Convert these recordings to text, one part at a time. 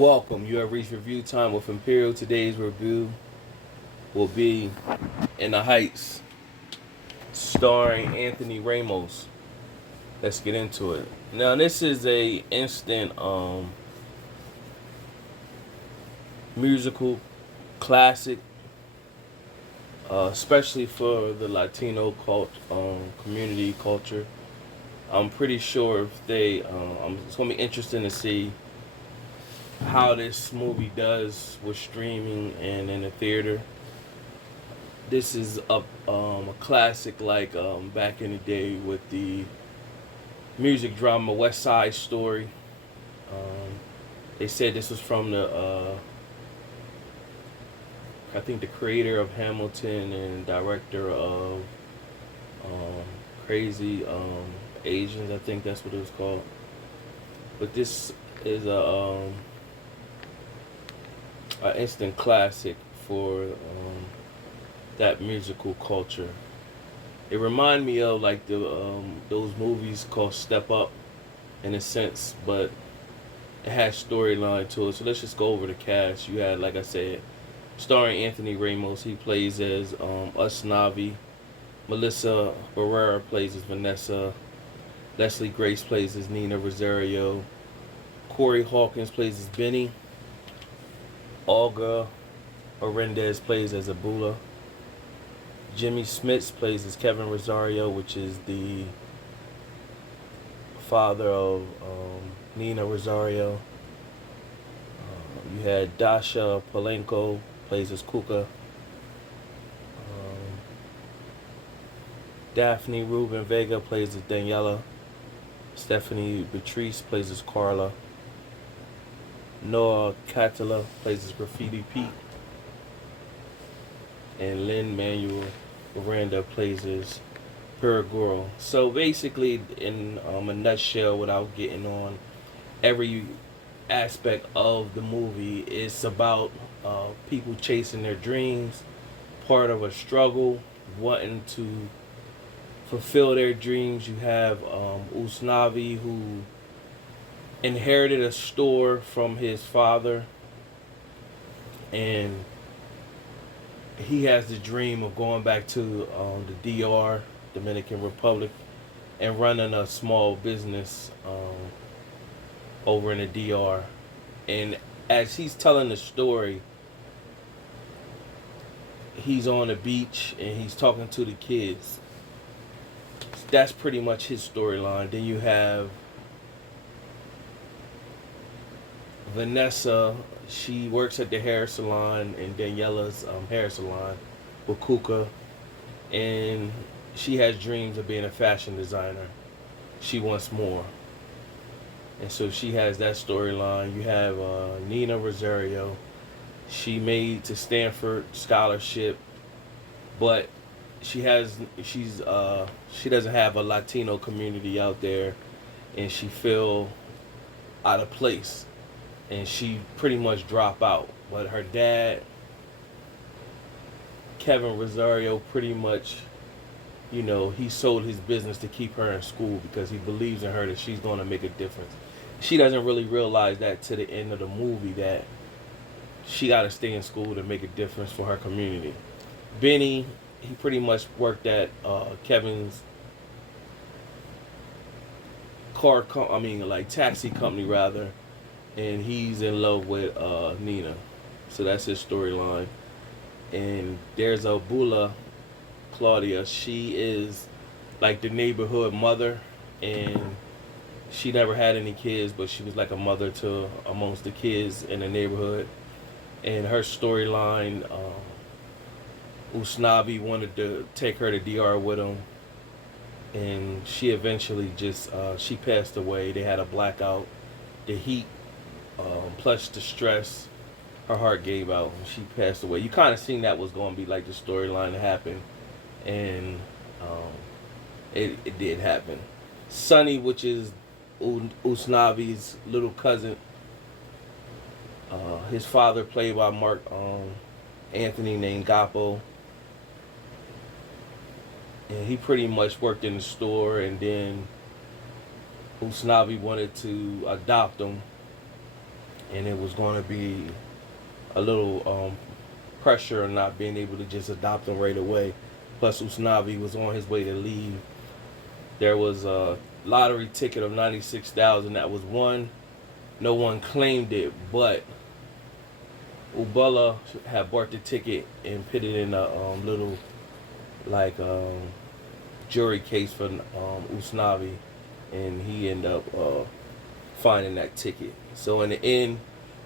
Welcome. You have reached review time with Imperial. Today's review will be In the Heights, starring Anthony Ramos. Let's get into it. Now, this is a instant musical classic, especially for the Latino community culture. I'm pretty sure if they, it's gonna be interesting to see how this movie does with streaming and in the theater. This is a classic like back in the day with the music drama West Side Story. Um, they said this was from I think the creator of Hamilton and director of um, Crazy Asians. I think that's what it was called. But this is a instant classic for that musical culture. It reminded me of like the those movies called Step Up, in a sense, but it has storyline to it. So let's just go over the cast. You had, like I said, starring Anthony Ramos. He plays as Usnavi. Melissa Barrera plays as Vanessa. Leslie Grace plays as Nina Rosario. Corey Hawkins plays as Benny. Olga Arendez plays as Abula. Jimmy Smits plays as Kevin Rosario, which is the father of Nina Rosario. You had Dasha Palenko plays as Kuka. Daphne Rubin Vega plays as Daniela. Stephanie Beatrice plays as Carla. Noah Catala plays as Graffiti Pete. And Lynn Manuel Miranda plays as Peragoro. So basically, in a nutshell, without getting on every aspect of the movie, it's about people chasing their dreams, part of a struggle, wanting to fulfill their dreams. You have Usnavi, who inherited a store from his father, and he has the dream of going back to the DR, Dominican Republic, and running a small business over in the DR. And as he's telling the story, he's on the beach and he's talking to the kids. That's pretty much his storyline. Then you have Vanessa. She works at the hair salon in Daniela's hair salon with Kuka, and she has dreams of being a fashion designer. She wants more, and so she has that storyline. You have Nina Rosario. She made to Stanford scholarship, but she doesn't have a Latino community out there, and she feel out of place, and she pretty much drop out. But her dad, Kevin Rosario, pretty much, he sold his business to keep her in school because he believes in her that she's going to make a difference. She doesn't really realize that to the end of the movie, that she got to stay in school to make a difference for her community. Benny, he pretty much worked at Kevin's taxi company rather, and he's in love with Nina. So that's his storyline. And there's a Bula, Claudia. She is like the neighborhood mother, and she never had any kids, but she was like a mother to amongst the kids in the neighborhood. And her storyline, Usnavi wanted to take her to DR with him, and she eventually she passed away. They had a blackout. The heat, plus the stress, her heart gave out and she passed away. You kind of seen that was going to be like the storyline that happened, and it did happen. Sonny, which is Usnavi's little cousin, his father played by Mark Anthony, named Gapo, and he pretty much worked in the store, and then Usnavi wanted to adopt him, and it was going to be a little pressure on not being able to just adopt him right away. Plus, Usnavi was on his way to leave. There was a lottery ticket of 96,000 that was won. No one claimed it, but Ubala had bought the ticket and put it in a little like jury case for Usnavi, and he ended up finding that ticket. So in the end,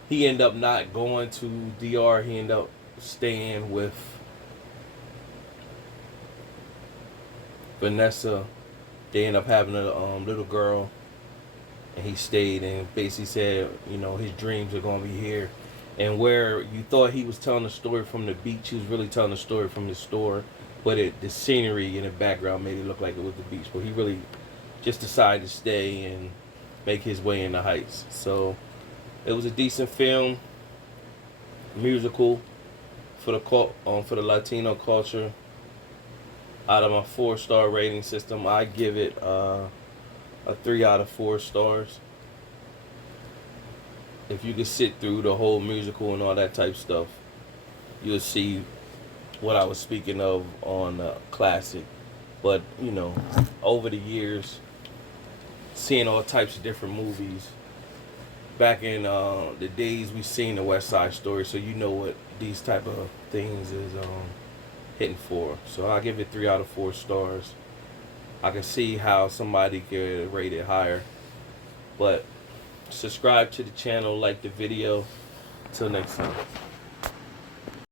he ended up not going to DR. He ended up staying with Vanessa. They ended up having a little girl, and he stayed and basically said, you know, his dreams are gonna be here. And where you thought he was telling a story from the beach, he was really telling a story from his store. But the scenery in the background made it look like it was the beach. But he really just decided to stay and make his way in the Heights. So it was a decent film, musical for the Latino culture. Out of my 4-star rating system, I give it a 3 out of 4 stars. If you could sit through the whole musical and all that type stuff, you'll see what I was speaking of on Classic. But you know, over the years, seeing all types of different movies. Back in the days we seen the West Side Story, so you know what these type of things is hitting for. So I give it 3 out of 4 stars. I can see how somebody could rate it higher, but subscribe to the channel, like the video. Till next time.